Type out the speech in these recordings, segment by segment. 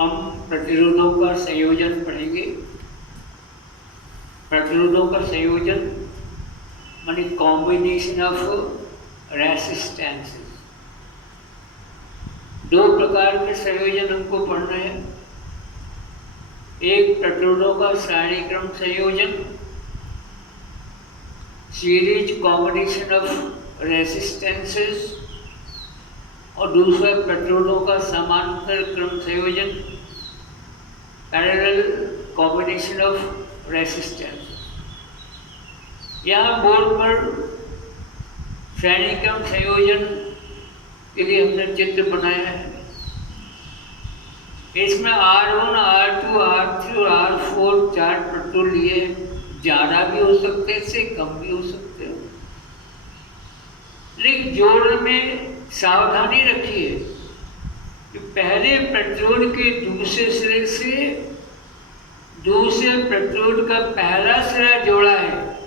हम प्रतिरोधों का संयोजन पढ़ेंगे। प्रतिरोधों का संयोजन माने कॉम्बिनेशन ऑफ रेसिस्टेंसेस। दो प्रकार के संयोजन हमको पढ़ना है। एक प्रतिरोधों का श्रेणी क्रम संयोजन, सीरीज कॉम्बिनेशन ऑफ रेसिस्टेंसेस, और दूसरा प्रतिरोधों का समांतर क्रम संयोजन, पैरेलल कॉम्बिनेशन ऑफ रेसिस्टेंस। यहाँ बोर्ड पर श्रेणी क्रम संयोजन के लिए हमने चित्र बनाया है। इसमें R1, R2, R3 और R4 चार प्रतिरोध लिए, ज़्यादा भी हो सकते हैं, इससे कम भी हो सकते हैं। लेकिन जोड़ने में सावधानी रखिए कि पहले प्रतिरोध के दूसरे सिरे से दूसरे प्रतिरोध का पहला सिरा जोड़ा है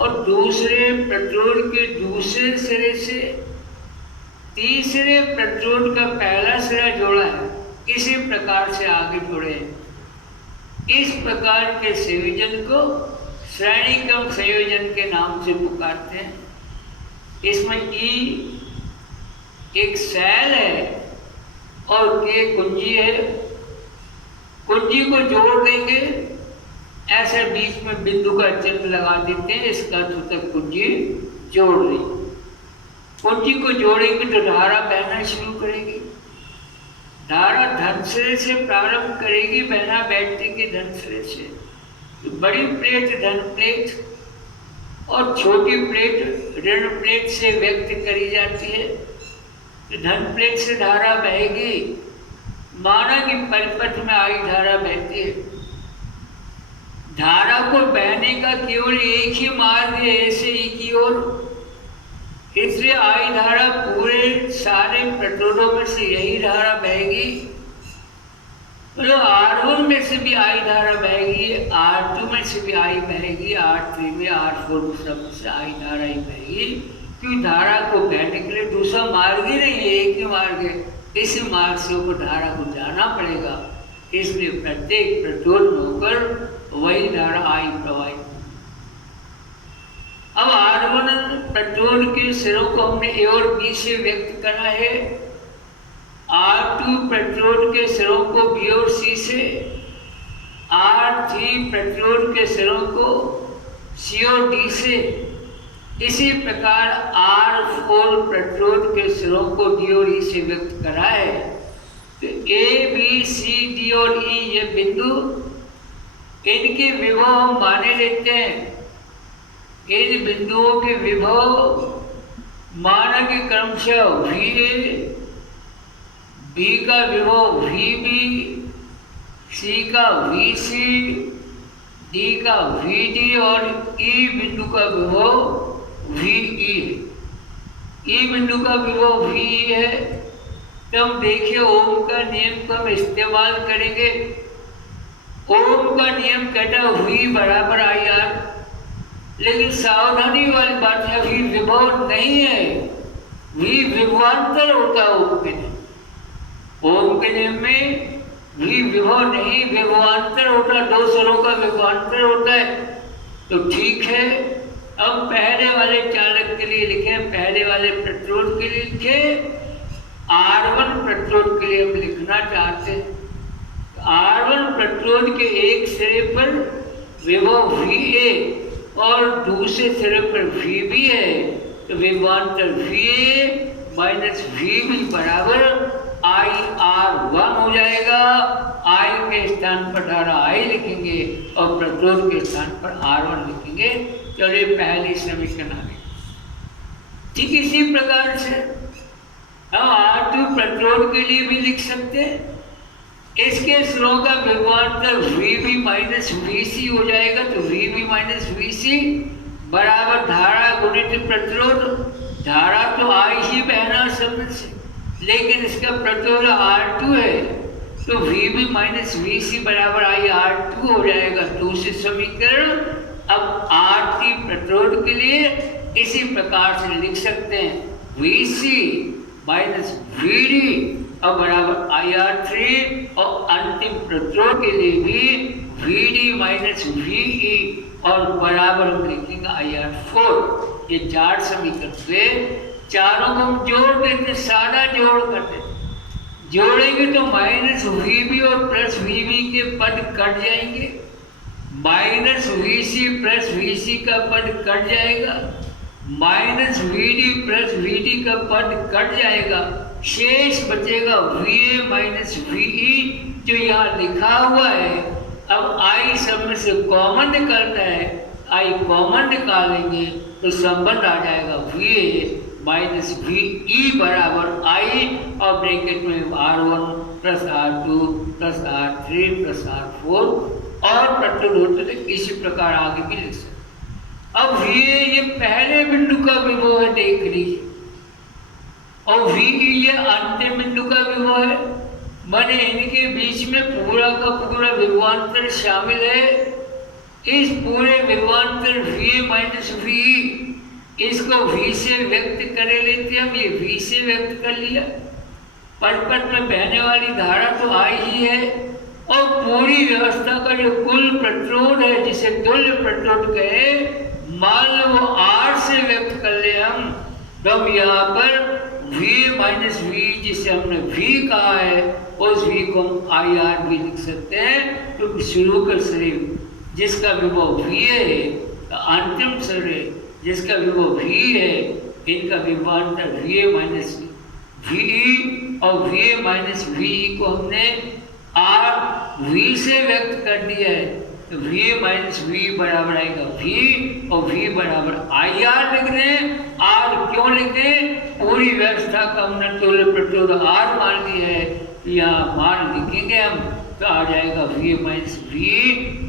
और दूसरे प्रतिरोध के दूसरे सिरे से तीसरे प्रतिरोध का पहला सिरा जोड़ा है। इसी प्रकार से आगे जोड़े हैं। इस प्रकार के संयोजन को श्रेणी क्रम संयोजन के नाम से पुकारते हैं। इसमें E एक सेल है और K कुंजी है। कुंजी को जोड़ देंगे, ऐसे बीच में बिंदु का चिन्ह लगा देते हैं, इसका अर्थ होता है कुंजी जोड़ दी। कुंजी को जोड़ेंगे तो धारा बहना शुरू करेगी। धारा धन सिरे से प्रारंभ करेगी, बहना बैटरी के धन सिरे से। तो बड़ी प्लेट धन प्लेट और छोटी प्लेट ऋण प्लेट से व्यक्त करी जाती है। तो धन प्लेट से धारा बहेगी, माना कि परिपथ में आई धारा बहती है। धारा को बहने का केवल एक ही मार्ग है, ऐसे ही की ओर। इसलिए आई धारा पूरे सारे प्रतिरोधों में से यही धारा बहेगी। तो R1 में से भी आई धारा बहेगी, R2 में से भी आई बहेगी, R3 में, R4 में सब से आई धारा ही बहेगी। क्योंकि धारा को बहने के लिए दूसरा मार्ग ही नहीं है, एक ही मार्ग है। इसी मार्ग से ऊपर धारा को जाना पड़ेगा। इसलिए प्रत्येक प्रतिरोध में होकर वही धारा आई प्रवाहित। अब R1 प्रतिरोध के सिरों को हमने A और B से व्यक्त करा है। R2 प्रतिरोध के सिरों को B और C से, R3 प्रतिरोध के सिरों को C और D से। इसी प्रकार R4 प्रतिरोध के सिरों को D और E से व्यक्त करा है। तो A, B, C, D और E ये बिंदु, इनके विभव हम माने लेते हैं। इन बिंदुओं के विभव माना कि क्रमशः VA, B का विभव VB, C का VC, D का VD और E बिंदु का विभव VE है। E बिंदु का विभव VE है। तो हम देखिए ओम का नियम को हम इस्तेमाल करेंगे। ओम का नियम कहता है V बराबर IR, लेकिन सावधानी वाली बात है, V विभव नहीं है, V विभवांतर होता है ओम के नियम। ओम के नियम में V विभव नहीं, विभवांतर होता है, दो स्वरों का विभवांतर होता है। तो ठीक है, अब पहले वाले चालक के लिए लिखे, पहले वाले प्रतिरोध के लिए लिखे। R1 प्रतिरोध के लिए हम लिखना चाहते हैं। R1 प्रतिरोध के एक सिरे पर विभव VA और दूसरे सिरे पर VB है। तो विभवांतर VA माइनस VB बराबर IR1 हो जाएगा। I के स्थान पर धारा I लिखेंगे और प्रतिरोध के स्थान पर R1 लिखेंगे। चलिए पहली समीकरण आ गई। ठीक इसी प्रकार से हम R2 प्रतिरोध के लिए भी लिख सकते हैं। इसके सिरों का विभवांतर VB माइनस VC हो जाएगा। तो VB माइनस VC बराबर धारा गुणित प्रतिरोध। धारा तो I ही बहना समझ से, लेकिन इसका प्रतिरोध R2 है। तो VB माइनस VC बराबर IR2 हो जाएगा। दूसरी समीकरण अब R3 प्रतिरोध के लिए इसी प्रकार से लिख सकते हैं। VC माइनस VD और बराबर IR3 और अंतिम प्रतिरोध के लिए भी VD माइनस VE और बराबर हम लिखेंगे IR4। ये 4 समीकरण थे, चारों को हम जोड़ देते, सादा जोड़ करते, जोड़ेंगे तो माइनस VB और प्लस VB के पद कट जाएंगे, माइनस VC प्लस VC का पद कट जाएगा, माइनस VD प्लस VD का पद कट जाएगा, शेष बचेगा VA माइनस VE जो यहाँ लिखा हुआ है। अब I सब में से कॉमन निकलता है, I कॉमन निकालेंगे तो संबंध आ जाएगा VA माइनस VE बराबर I और ब्रैकेट में R1 plus R2 plus R3 plus R4 और प्रतिरोध इसी प्रकार आगे भी लिख सकते। अब VA ये पहले बिंदु का विभव है, देख लीजिए, और VE ये अंतिम बिंदु का विभव है, माने इनके बीच में पूरा का पूरा विभवांतर शामिल है। इस पूरे विभवांतर VA माइनस VE इसको V से व्यक्त कर लेते हम, ये V से व्यक्त कर लिया, पटपट में बहने वाली धारा तो आई ही है, और पूरी व्यवस्था का जो कुल प्रतिरोध है जिसे तुल्य प्रतिरोध कहे, मान लो वो R से व्यक्त कर ले हम, तो हम यहाँ पर V माइनस V जिसे हमने V कहा है उस V को हम IR भी लिख सकते हैं, क्योंकि शुरू का शरीर जिसका विभव V है, अंतिम शरीर जिसका विभव V है, इनका विभवांतर VA माइनस VE और VA माइनस VE को हमने R V से व्यक्त कर दिया है, तो VA माइनस V बराबर आएगा V और V बराबर IR लिख दें। R क्यों लिख दें? पूरी व्यवस्था का हमने तुल्य प्रतिरोध R मान लिया है, तो यहाँ मान लिखेंगे हम तो आ जाएगा VA माइनस V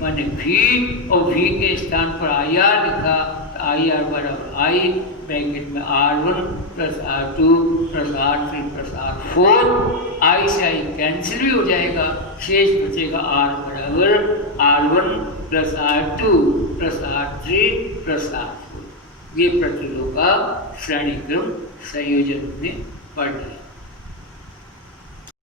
माने V और V के स्थान पर IR लिखा, तो IR बराबर I ब्रैकेट में R1 plus R2 plus R3 plus R4, I से I कैंसिल भी हो जाएगा, शेष बचेगा R बराबर R1 plus R2 plus R3 plus R4। ये प्रतिरोध का श्रेणी क्रम संयोजन में पढ़ लिया।